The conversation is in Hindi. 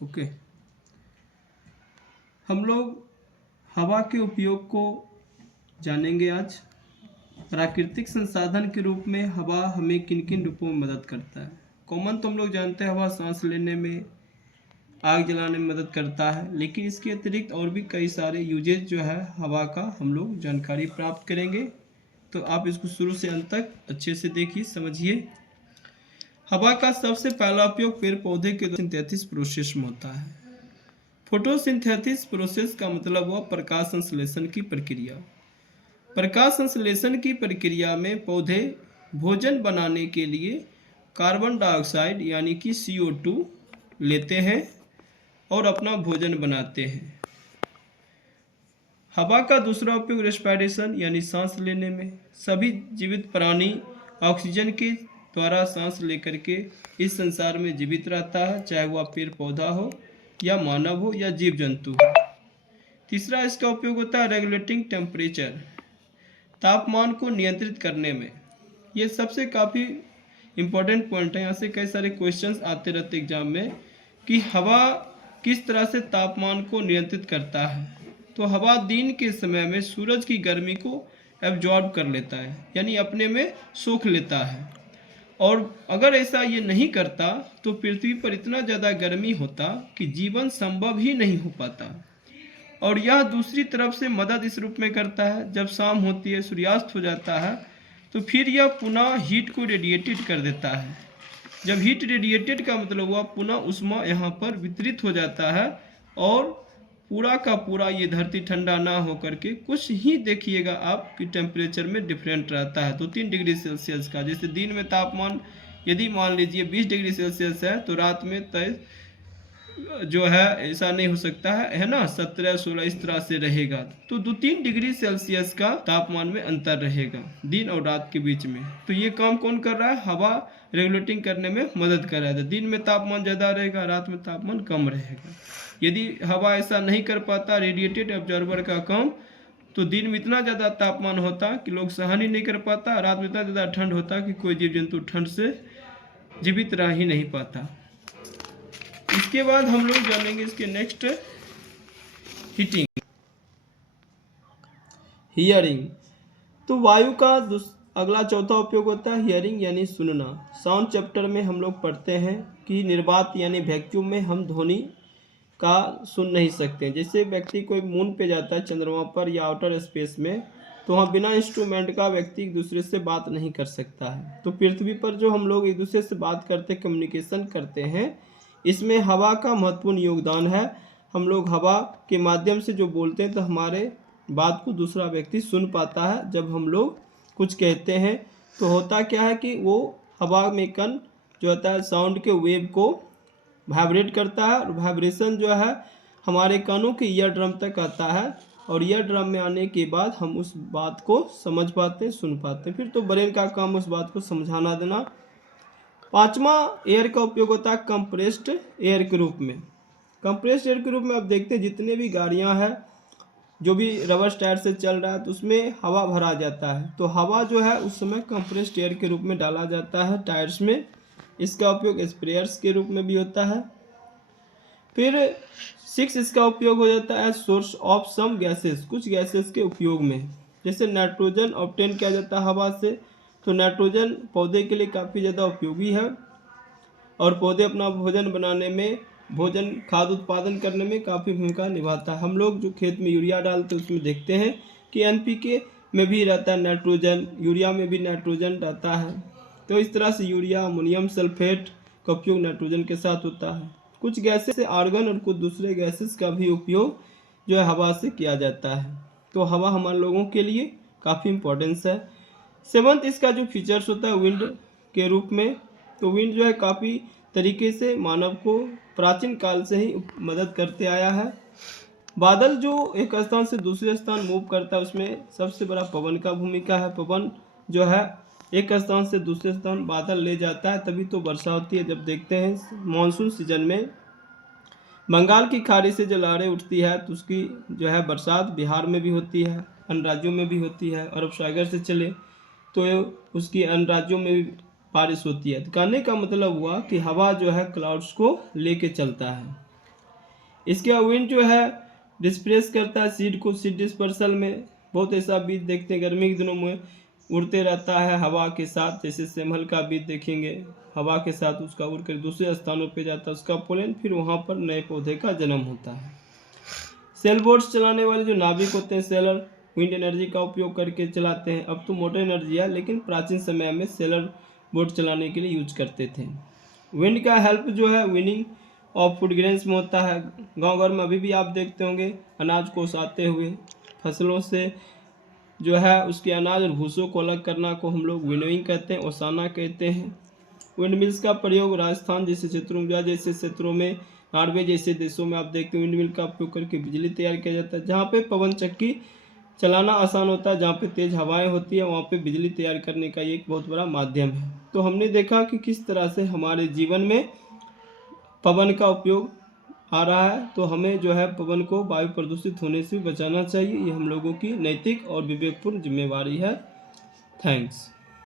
ओके, हम लोग हवा के उपयोग को जानेंगे आज। प्राकृतिक संसाधन के रूप में हवा हमें किन किन रूपों में मदद करता है। कॉमन तो हम लोग जानते हैं, हवा सांस लेने में, आग जलाने में मदद करता है, लेकिन इसके अतिरिक्त और भी कई सारे यूजेज जो है हवा का हम लोग जानकारी प्राप्त करेंगे। तो आप इसको शुरू से अंत तक अच्छे से देखिए, समझिए। हवा का सबसे पहला उपयोग पेड़ पौधे के सिंथेसिस प्रोसेस में होता है। फोटोसिंथेसिस प्रोसेस का मतलब हुआ प्रकाश संश्लेषण की प्रक्रिया। प्रकाश संश्लेषण की प्रक्रिया में पौधे भोजन बनाने के लिए कार्बन डाइऑक्साइड यानी कि CO2 लेते हैं और अपना भोजन बनाते हैं। हवा का दूसरा उपयोग रेस्पिरेशन यानी सांस लेने में। सभी जीवित प्राणी ऑक्सीजन के द्वारा सांस लेकर के इस संसार में जीवित रहता है, चाहे वह पेड़ पौधा हो या मानव हो या जीव जंतु हो। तीसरा इसका उपयोग होता है रेगुलेटिंग टेम्परेचर, तापमान को नियंत्रित करने में। ये सबसे काफ़ी इम्पोर्टेंट पॉइंट है, यहाँ से कई सारे क्वेश्चंस आते रहते एग्जाम में कि हवा किस तरह से तापमान को नियंत्रित करता है। तो हवा दिन के समय में सूरज की गर्मी को एब्जॉर्ब कर लेता है, यानी अपने में सोख लेता है, और अगर ऐसा ये नहीं करता तो पृथ्वी पर इतना ज़्यादा गर्मी होता कि जीवन संभव ही नहीं हो पाता। और यह दूसरी तरफ से मदद इस रूप में करता है, जब शाम होती है, सूर्यास्त हो जाता है, तो फिर यह पुनः हीट को रेडिएटेड कर देता है। जब हीट रेडिएटेड का मतलब हुआ पुनः ऊष्मा यहाँ पर वितरित हो जाता है, और पूरा का पूरा ये धरती ठंडा ना होकर के कुछ ही देखिएगा आप कि टेम्परेचर में डिफरेंट रहता है। तो 3 डिग्री सेल्सियस का, जैसे दिन में तापमान यदि मान लीजिए 20 डिग्री सेल्सियस है, तो रात में 23 जो है ऐसा नहीं हो सकता है ना, 17-16 इस तरह से रहेगा। तो 2-3 डिग्री सेल्सियस का तापमान में अंतर रहेगा दिन और रात के बीच में। तो ये काम कौन कर रहा है? हवा रेगुलेटिंग करने में मदद कर रहा है। दिन में तापमान ज़्यादा रहेगा, रात में तापमान कम रहेगा। यदि हवा ऐसा नहीं कर पाता, रेडिएटेड ऑब्जर्वर का काम, तो दिन में इतना ज़्यादा तापमान होता कि लोग सहन ही नहीं कर पाता, रात में इतना ज़्यादा ठंड होता कि कोई जीव जंतु ठंड से जीवित रह ही नहीं पाता। इसके बाद हम लोग जानेंगे इसके नेक्स्ट हीटिंग, हियरिंग। तो वायु का अगला चौथा उपयोग होता है हियरिंग यानी सुनना। साउंड चैप्टर में हम लोग पढ़ते हैं कि निर्वात यानी वैक्यूम में हम ध्वनि का सुन नहीं सकते। जैसे व्यक्ति कोई मून पे जाता है, चंद्रमा पर या आउटर स्पेस में, तो वहाँ बिना इंस्ट्रूमेंट का व्यक्ति एक दूसरे से बात नहीं कर सकता है। तो पृथ्वी पर जो हम लोग एक दूसरे से बात करते, कम्युनिकेशन करते हैं, इसमें हवा का महत्वपूर्ण योगदान है। हम लोग हवा के माध्यम से जो बोलते हैं तो हमारे बात को दूसरा व्यक्ति सुन पाता है। जब हम लोग कुछ कहते हैं तो होता क्या है कि वो हवा में कण जो होता है साउंड के वेव को वाइब्रेट करता है, और वाइब्रेशन जो है हमारे कानों के ईयर ड्रम तक आता है, और ईयर ड्रम में आने के बाद हम उस बात को समझ पाते हैं, सुन पाते हैं। फिर तो ब्रेन का काम उस बात को समझाना देना। पांचवा एयर का उपयोग होता है कंप्रेस्ड एयर के रूप में। कंप्रेस्ड एयर के रूप में आप देखते हैं जितने भी गाड़ियां हैं, जो भी रबर टायर से चल रहा है, तो उसमें हवा भरा जाता है। तो हवा जो है उस समय कंप्रेस्ड एयर के रूप में डाला जाता है टायर्स में। इसका उपयोग स्प्रेयर्स के रूप में भी होता है। फिर 6 इसका उपयोग हो जाता है सोर्स ऑफ सम गैसेस, कुछ गैसेस के उपयोग में। जैसे नाइट्रोजन ऑब्टेन किया जाता है हवा से, तो नाइट्रोजन पौधे के लिए काफ़ी ज़्यादा उपयोगी है, और पौधे अपना भोजन बनाने में, भोजन खाद्य उत्पादन करने में काफ़ी भूमिका निभाता है। हम लोग जो खेत में यूरिया डालते हैं उसमें देखते हैं कि NPK में भी रहता है नाइट्रोजन, यूरिया में भी नाइट्रोजन रहता है। तो इस तरह से यूरिया, अमोनियम सल्फेट का उपयोग नाइट्रोजन के साथ होता है। कुछ गैसेस से आर्गन और कुछ दूसरे गैसेस का भी उपयोग जो है हवा से किया जाता है। तो हवा हमारे लोगों के लिए काफ़ी इम्पोर्टेंस है। 7th इसका जो फीचर्स होता है विंड के रूप में। तो विंड जो है काफ़ी तरीके से मानव को प्राचीन काल से ही मदद करते आया है। बादल जो एक स्थान से दूसरे स्थान मूव करता है, उसमें सबसे बड़ा पवन का भूमिका है। पवन जो है एक स्थान से दूसरे स्थान बादल ले जाता है, तभी तो वर्षा होती है। जब देखते हैं मानसून सीजन में बंगाल की खाड़ी से जो लहरें उठती है, तो उसकी जो है बरसात बिहार में भी होती है, अन्य राज्यों में भी होती है। अरब सागर से चले तो उसकी अन्य राज्यों में भी बारिश होती है। तो कहने का मतलब हुआ कि हवा जो है क्लाउड्स को लेके चलता है। इसके विंड जो है डिस्प्लेस करता है सीड को सीड डिस्पर्सल में। बहुत ऐसा बीज देखते हैं गर्मी के दिनों में उड़ते रहता है हवा के साथ, जैसे सेमल का बीज देखेंगे हवा के साथ उसका उड़ कर दूसरे स्थानों पे जाता है उसका पोलन, फिर वहाँ पर नए पौधे का जन्म होता है। सेल बोट्स चलाने वाले जो नाविक होते हैं सेलर विंड एनर्जी का उपयोग करके चलाते हैं। अब तो मोटर एनर्जी है, लेकिन प्राचीन समय में सेलर बोट चलाने के लिए यूज करते थे। विंड का हेल्प जो है विनिंग ऑफ फूड ग्रेन्स में होता है। गांव घर में अभी भी आप देखते होंगे अनाज को ओसाते हुए, फसलों से जो है उसके अनाज और भूसों को अलग करना को हम लोग विनोइंग कहते हैं, ओसाना कहते हैं। विंड मिल्स का प्रयोग राजस्थान जैसे क्षेत्रों में, जैसे क्षेत्रों में, नॉर्वे जैसे देशों में आप देखते हैं विंड मिल का उपयोग करके बिजली तैयार किया जाता है। जहाँ पे पवन चक्की चलाना आसान होता है, जहाँ पे तेज हवाएं होती है, वहाँ पे बिजली तैयार करने का ये एक बहुत बड़ा माध्यम है। तो हमने देखा कि किस तरह से हमारे जीवन में पवन का उपयोग आ रहा है। तो हमें जो है पवन को वायु प्रदूषित होने से बचाना चाहिए, ये हम लोगों की नैतिक और विवेकपूर्ण जिम्मेवारी है। थैंक्स।